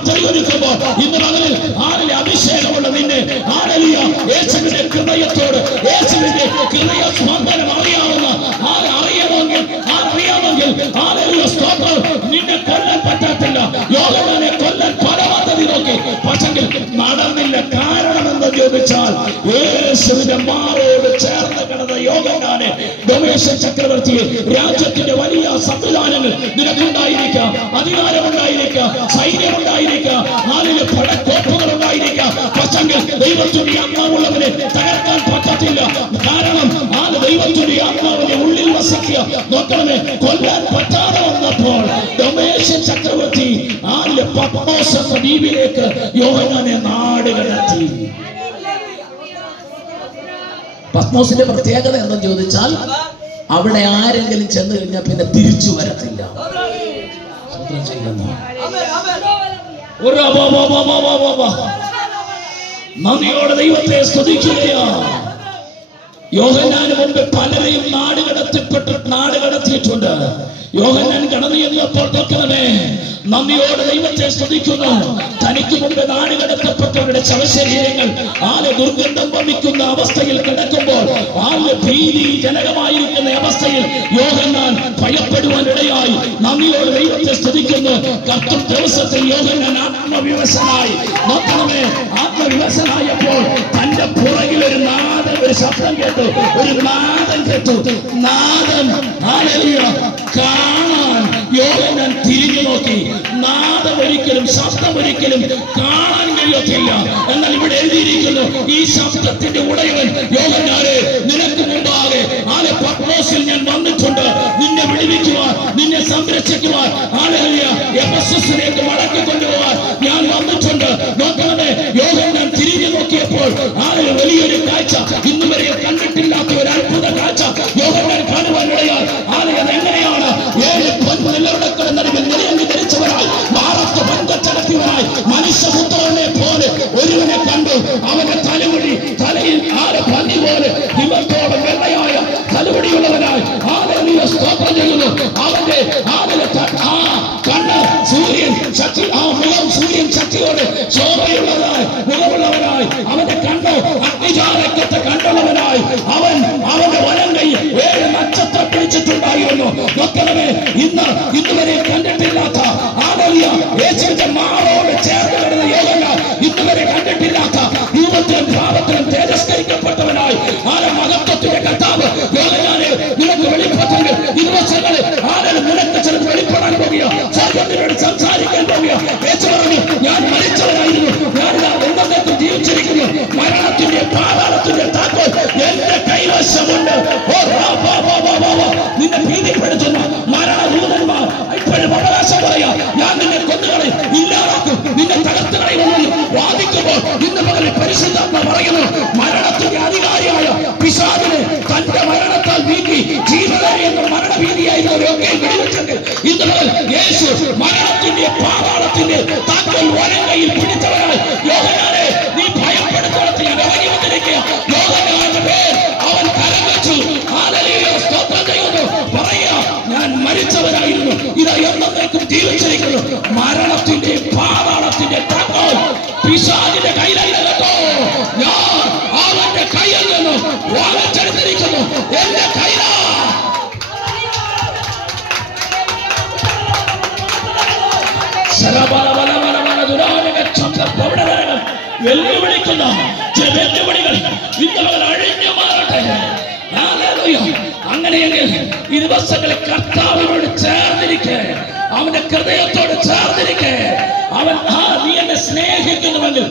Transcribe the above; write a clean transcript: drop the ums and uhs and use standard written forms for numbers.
പ്രാർത്ഥനയൊരുക്കുമ്പോൾ ഇന്ന് പകലിൽ ആരിലെ അഭിഷേകമുള്ള നിന്നെ യേശുവിന്റെ ഹൃദയത്തോട് യേശുവിന്റെ ഹൃദയ സ്പന്ദനം അറിയാമെങ്കിൽ നിന്നെ കൊല്ലാൻ പറ്റത്തില്ല. യോഹന്നാനെ കൊല്ലാൻ പരമാവധി നോക്കി, പക്ഷെങ്കിൽ നടന്നില്ല. കാരണം എന്ന് ചോദിച്ചാൽ യേശുവിന്റെ മാറോട് ചേർന്ന് കിടന്ന യോഹന്നാനെ ഡൊമേഷ്യൻ ചക്രവർത്തിയെ രാജ്യത്തിന്റെ വലിയ സംവിധാനങ്ങൾ നിനക്കുണ്ടായിരിക്കാം, അധികാരമുണ്ടായിരിക്കാം, സൈന്യമുണ്ടായിരിക്കാം, നാലിലെ പടക്കോപ്പുകൾ ഉണ്ടായിരിക്കാം. പക്ഷെങ്കിൽ ദൈവത്തിന്റെ ആത്മാവുള്ളവനെ തകർക്കാൻ പറ്റത്തില്ല. കാരണം ആ ദൈവത്തിന്റെ ആത്മാവിനെ ഉള്ളിൽ വസിക്കുക. നോക്കണമേ, കൊല്ലാൻ പറ്റാതെ വന്നപ്പോൾ ഡൊമേഷ്യൻ ചക്രവർത്തി ആരിലെ പത്മോസ് എന്ന ദ്വീപിലേക്ക് യോഹന്നാനെ നാട് കടത്തി. പത്മോസിന്റെ പ്രത്യേകത എന്തെന്ന് ചോദിച്ചാൽ അവിടെ ആരെങ്കിലും ചെന്ന് കഴിഞ്ഞാൽ പിന്നെ തിരിച്ചു വരത്തില്ല. നന്ദിയോടെ ദൈവത്തെ സ്തുതിക്കുകയാ. യോഹന്നാന് മുമ്പ് പലരെയും നാട് കടത്തിയിട്ടുണ്ട്. യോഹന്നാൻ കടന്നു ചെന്നപ്പോൾ നോക്കണമേ, നന്ദിയോടെ ദൈവത്തെ സ്തുതിക്കുന്നു. തനിക്ക് മുമ്പ് നാട് കടത്തപ്പെട്ടവരുടെ ശവശരീരങ്ങൾ ദുർഗന്ധം വമിക്കുന്ന അവസ്ഥയിൽ കിടക്കുമ്പോൾ ഭീതിജനകമായിരിക്കുന്ന അവസ്ഥയിൽ യോഹന്നാൻ ഭയപ്പെടുവാനിടയായി. നന്ദിയോടെ ദൈവത്തെ സ്തുതിക്കുന്നു. കർത്തൃ ദിവസത്തിൽ യോഹന്നാൻ ആത്മവിവശനായി. നോക്കണമേ, ആത്മവിവശനായപ്പോൾ തന്റെ പുറകിൽ ഒരു ശബ്ദം കേട്ടു, ഒരു നാദം കേട്ടു. നാദം കാണാൻ യോഹന്നാൻ തിരിഞ്ഞു നോക്കി. നാദം ഒരിക്കലും, ശബ്ദം ഒരിക്കലും കാണാൻ കഴിയത്തില്ല. എന്നാൽ ഇവിടെ എഴുതിയിരിക്കുന്നു, ഈ ശബ്ദത്തിന്റെ ഉടയവൻ യോഹന്നാനെ, നിനക്ക് മുമ്പാകെ പത്മോസിൽ ഞാൻ വന്നിട്ടുണ്ട്. നിന്നെ വിടുവിക്കുവാൻ, നിന്നെ സംരക്ഷിക്കുവാൻ, എഫെസസിലേക്ക് മടക്കിക്കൊണ്ടുപോകാൻ ഞാൻ വന്നിട്ടുണ്ട്. നോക്കണമേ, യോഹന്നാൻ തിരിഞ്ഞു നോക്കിയപ്പോൾ വലിയൊരു കാഴ്ച, ഇന്നു വരെ കണ്ടിട്ടില്ലാത്ത ഒരു അത്ഭുത കാഴ്ച യോഹന്നാൻ കാണുവാനിടയാൽ. എങ്ങനെയാണ്? 7 പൊൻനെല്ലറുടെ നടുവിൽ നിലയങ്കി ധരിച്ചവനായി, മാറത്ത് പങ്കച്ചടത്തിയവനായി, മനുഷ്യപുത്രനെ പോലെ ഒരുവനെ കണ്ടു. അവന്റെ തലയിൽ പന്നി പോലെ ഹിമത്തോളം വെള്ളയായ തലമുടിയുള്ളവനായി സ്തോത്രം ചെയ്യുന്നു. അവന്റെ കണ്ണ് സൂര്യൻ ശക്തി, മുഖം സൂര്യൻ ശക്തിയോട് ശോഭയുള്ളതായി മുഖമുള്ളവനായി, അവന്റെ കണ്ണ് അഗ്നിജാലക്കത്തെ കണ്ടുള്ളവനായി, അവന്റെ വലം കൈ 7 നക്ഷത്രം പിടിച്ചിട്ടുണ്ടായിരുന്നു. നോക്കണമേ, ഇന്നുവരെ കണ്ടിട്ടില്ലാത്ത യേശുവിന്റെ മാറോട് ചേർന്ന് കിടന്ന യോഹന്നാൻ ഇന്നുവരെ കണ്ടിട്ടില്ലാത്ത രൂപത്തിലും ഭാവത്തിലും തേജസ്കരിക്കപ്പെട്ടവനായി മഹത്വത്തിന്റെ കർത്താവ് യോഹന്നാനെ നിനക്ക് വെളിപ്പെട്ടെങ്കിൽ ഇരുവശങ്ങളിൽ നിനക്ക് ചിലത് വെളിപ്പെടാൻ പോകുക, സ്വർഗ്ഗത്തിനോട് സംസാരിക്കാൻ പോകുക. യേശു പറഞ്ഞു, ഞാൻ മരിച്ചവനായിരുന്നു, ഞാൻ എന്നേക്കും ജീവിച്ചിരിക്കുന്നു. മരണത്തിന്റെ പാതാളത്തിന്റെ താക്കോൽ എന്റെ കൈവശമുണ്ട്. നിന്നെ ഭീതിപ്പെടുത്തുന്ന മരണദൂതന്മാർ ഇപ്പോഴും അവകാശം പറയാം, ഞാൻ നിന്നെ കൊന്നുകളയും, ഇല്ലാതാക്കും, നിന്നെ തകർത്ത് കളയുമെന്ന് വാദിക്കുമ്പോൾ ഇന്ന് പകരം പരിശുദ്ധാത്മ പറയുന്നു, മരണത്തിന്റെ അധികാരിയായ പിശാചിനെ തന്റെ മരണത്താൽ നീക്കി ജീവനെ എന്ന മരണഭീതിയായിരുന്നവരെയൊക്കെ വെടിവെച്ചെങ്കിൽ ഇന്ന് പകൽ യേശു മരണത്തിന്റെ പാതാളത്തിന്റെ താക്കോൽ വലം കയ്യിൽ പിടിച്ചവരായി. യോഹന്നാനെ, നീ ഭയപ്പെടുത്തോളത്തിൽ ഇറങ്ങി വന്നിരിക്കുക. യോഹന്നാന്റെ പേർ അവൻ കരം വെച്ചു. സ്തോത്രം ചെയ്യുന്നു. പറയാ, ഞാൻ മരിച്ചവരായിരുന്നു, ഇതാ എന്നേക്കും ജീവിച്ചിരിക്കുന്നു. മരണത്തിന്റെ പാതാളത്തിന്റെ താക്കോൽ പിശാചിന്റെ കയ്യിലല്ല കേട്ടോ, ഞാൻ അവന്റെ കയ്യിൽ നിന്ന് വാങ്ങിച്ചെടുത്തിരിക്കുന്നു. എന്റെ കയ്യിലാ. വെല്ലുവിളിക്കുന്ന ചില വെല്ലുവിളികൾ ഇന്ന് അഴിഞ്ഞു മാറട്ടെ. അങ്ങനെയെങ്കിൽ ഈ ദിവസങ്ങളിൽ കർത്താവിനോട് ചേർന്നിരിക്കെ, അവന്റെ ഹൃദയത്തോട് ചേർന്നിരിക്കെ. നീ എന്നെ സ്നേഹിക്കുന്നുവെങ്കിൽ